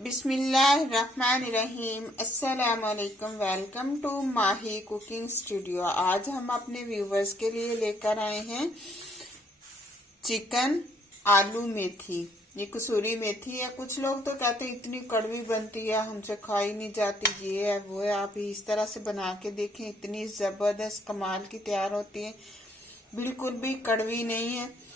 बिस्मिल्लाहिर्रहमानिर्रहीम। अस्सलाम वालेकुम। Welcome to Mahi cooking studio. आज हम अपने व्यूवर्स के लिए लेकर आए हैं चिकन आलू मेथी। ये कसूरी मेथी है। कुछ लोग तो कहते हैं इतनी कड़वी बनती है, हमसे खाई नहीं जाती, ये है वो है। आप इस तरह से बना के देखें, इतनी ज़बरदस्त कमाल की तैयार होती है, बिल्कुल भी कड़वी नहीं है।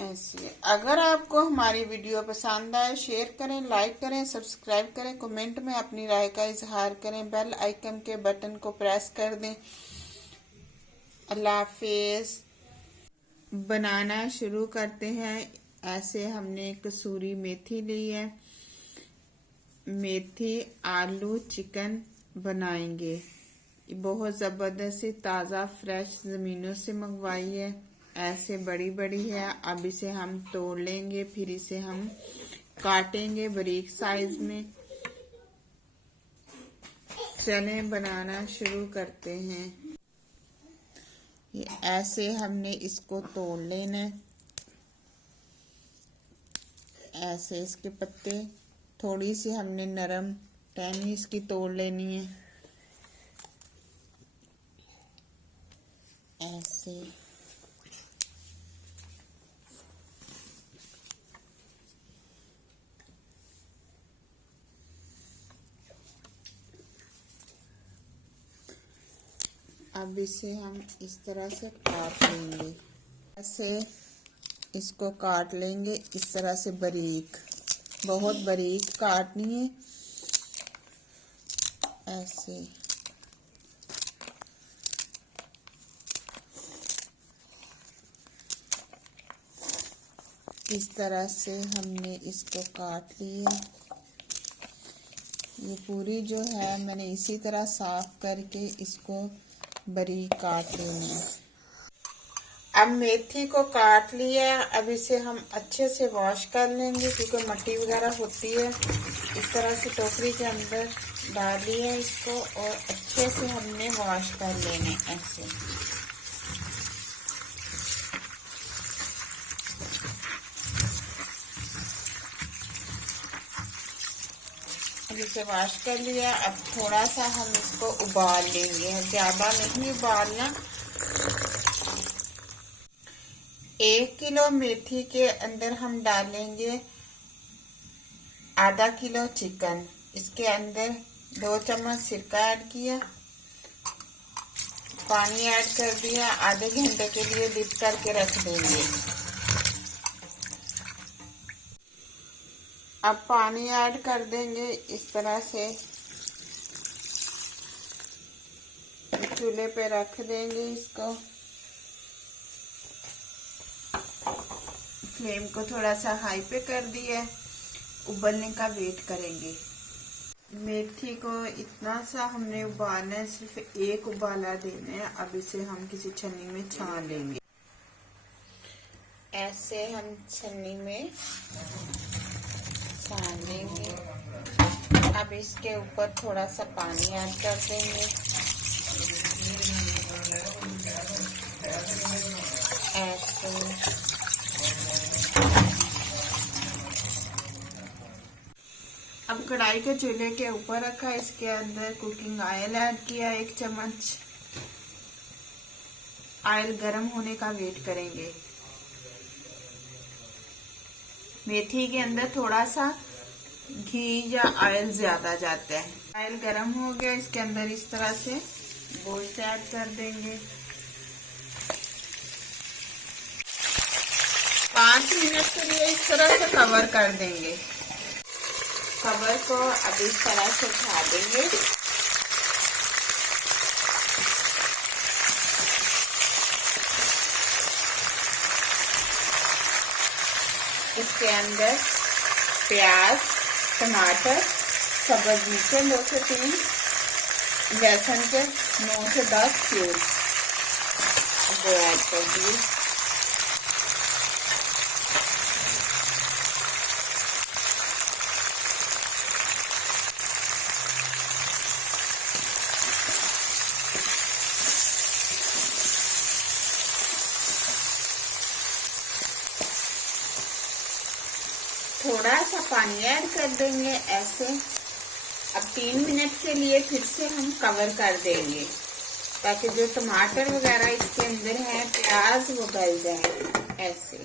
ऐसे अगर आपको हमारी वीडियो पसंद आए, शेयर करें, लाइक करें, सब्सक्राइब करें, कमेंट में अपनी राय का इजहार करें, बेल आइकन के बटन को प्रेस कर दें। अल्लाह हाफिज। बनाना शुरू करते हैं। ऐसे हमने कसूरी मेथी ली है। मेथी आलू चिकन बनाएंगे। बहुत ज़बरदस्त ताज़ा फ्रेश ज़मीनों से मंगवाई है। ऐसे बड़ी बड़ी है। अब इसे हम तोड़ लेंगे, फिर इसे हम काटेंगे बारीक साइज में। चलें बनाना शुरू करते हैं। ये ऐसे हमने इसको तोड़ लेना है। ऐसे इसके पत्ते, थोड़ी सी हमने नरम टहनी इसकी तोड़ लेनी है। ऐसे अब इसे हम इस तरह से काट लेंगे। ऐसे इसको काट लेंगे इस तरह से बारीक, बहुत बारीक काटनी है। ऐसे इस तरह से हमने इसको काट लिया। ये पूरी जो है मैंने इसी तरह साफ करके इसको बारीक काट लेना है। अब मेथी को काट लिया। अब इसे हम अच्छे से वॉश कर लेंगे, क्योंकि मट्टी वगैरह होती है। इस तरह से टोकरी के अंदर डाल लिया इसको और अच्छे से हमने वॉश कर लेने। ऐसे अब इसे वॉश कर लिया। अब थोड़ा सा हम इसको उबाल लेंगे, ज़्यादा नहीं उबालना। 1 किलो मेथी के अंदर हम डालेंगे आधा किलो चिकन। इसके अंदर 2 चम्मच सिरका ऐड किया, पानी ऐड कर दिया। आधे घंटे के लिए डिप करके रख देंगे। अब पानी ऐड कर देंगे इस तरह से, चूल्हे पे रख देंगे इसको। फ्लेम को थोड़ा सा हाई पे कर दिया। उबलने का वेट करेंगे। मेथी को इतना सा हमने उबालना है, सिर्फ एक उबाला देना है। अब इसे हम किसी छन्नी में छान लेंगे। ऐसे हम छन्नी में छान लेंगे। अब इसके ऊपर थोड़ा सा पानी ऐड कर देंगे। ऐसे अब कढ़ाई के चूल्हे के ऊपर रखा। इसके अंदर कुकिंग ऑयल ऐड किया 1 चम्मच। ऑयल गर्म होने का वेट करेंगे। मेथी के अंदर थोड़ा सा घी या ऑयल ज्यादा जाता है। ऑयल गर्म हो गया। इसके अंदर इस तरह से गोश्त ऐड कर देंगे। 5 मिनट के लिए इस तरह से कवर कर देंगे। कवर को अब इस तरह से उठा देंगे। इसके अंदर प्याज, टमाटर, सब्ज मिर्च 2 से 3, लहसुन के 9 से 10 क्यूब वो ऐड कर दिए। थोड़ा सा पानी ऐड कर देंगे ऐसे। अब 3 मिनट के लिए फिर से हम कवर कर देंगे ताकि जो टमाटर वगैरह इसके अंदर है, प्याज, वो गल जाए ऐसे।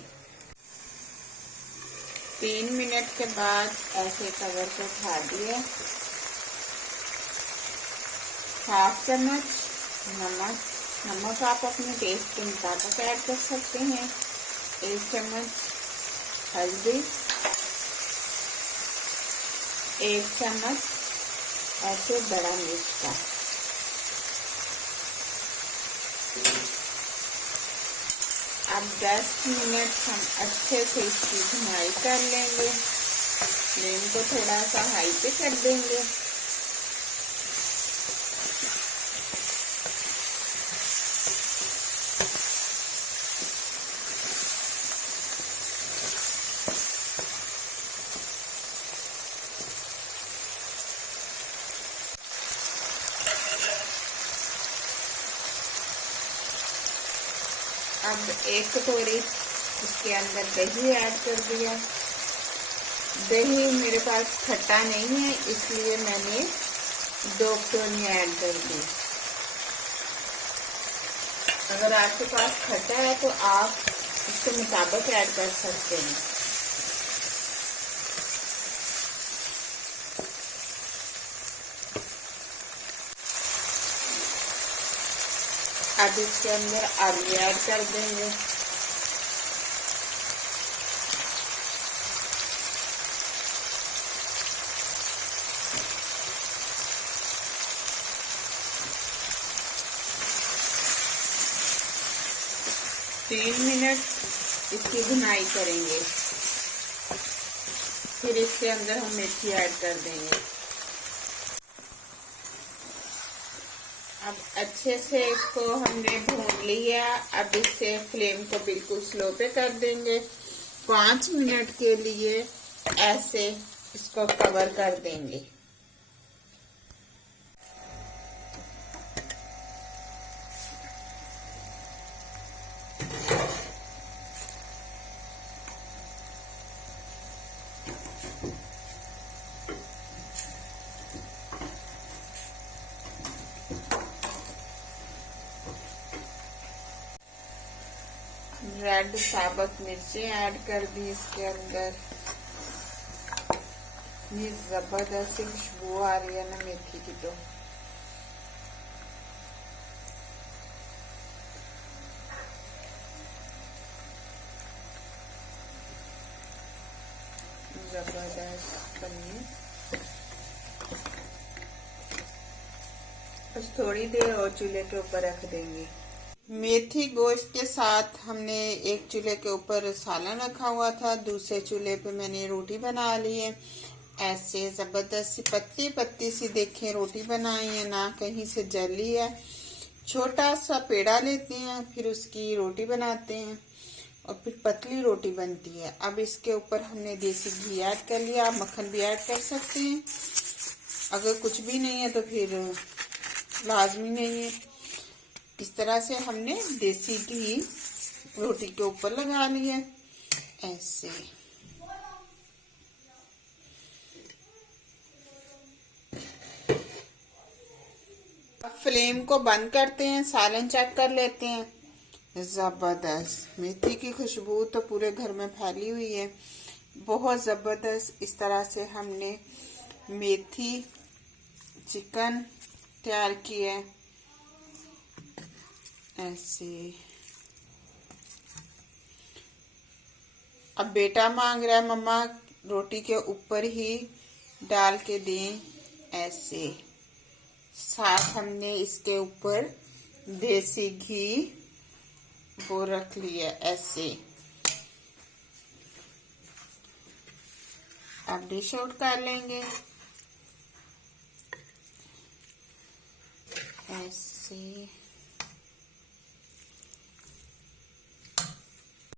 3 मिनट के बाद ऐसे कवर को उठा दिया। 1/2 चम्मच नमक आप अपने टेस्ट के मुताबिक ऐड कर सकते हैं। 1 चम्मच हल्दी, 1 चम्मच ऐसे बड़ा मिर्च का। अब 10 मिनट हम अच्छे से इसकी भुनाई कर लेंगे। फ्लेम को थोड़ा सा हाई पे कर देंगे। अब 1 कटोरी इसके अंदर दही ऐड कर दिया। दही मेरे पास खट्टा नहीं है, इसलिए मैंने 2 कटोरी ऐड कर दी। अगर आपके पास खट्टा है तो आप इसके मुताबिक ऐड कर सकते हैं। अब इसके अंदर आलू ऐड कर देंगे। तीन मिनट इसकी भुनाई करेंगे। फिर इसके अंदर हम मेथी ऐड कर देंगे। अब अच्छे से इसको हमने भून लिया। अब इससे फ्लेम को बिल्कुल स्लो पे कर देंगे। 5 मिनट के लिए ऐसे इसको कवर कर देंगे। रेड साबुत मिर्चें ऐड कर दी इसके अंदर। ये जबरदस्त खुशबू आ रही है ना मेथी की, तो जबरदस्त पनीर। बस थोड़ी देर और चूल्हे के ऊपर रख देंगे। मेथी गोश्त के साथ हमने एक चूल्हे के ऊपर सालन रखा हुआ था, दूसरे चूल्हे पे मैंने रोटी बना ली है। ऐसे जबरदस्त सी पतली पतली सी देखें रोटी बनाई है, ना कहीं से जली है। छोटा सा पेड़ा लेते हैं, फिर उसकी रोटी बनाते हैं और फिर पतली रोटी बनती है। अब इसके ऊपर हमने देसी घी ऐड कर लिया। आप मक्खन भी ऐड कर सकते हैं। अगर कुछ भी नहीं है तो फिर लाजमी नहीं है। इस तरह से हमने देसी घी रोटी के ऊपर लगा लिया ऐसे। फ्लेम को बंद करते हैं, सालन चेक कर लेते हैं। जबरदस्त मेथी की खुशबू तो पूरे घर में फैली हुई है, बहुत जबरदस्त। इस तरह से हमने मेथी चिकन तैयार किया है ऐसे। अब बेटा मांग रहा है मम्मा रोटी के ऊपर ही डाल के दें ऐसे। साथ हमने इसके ऊपर देसी घी वो रख लिया ऐसे। अब डिश आउट कर लेंगे ऐसे।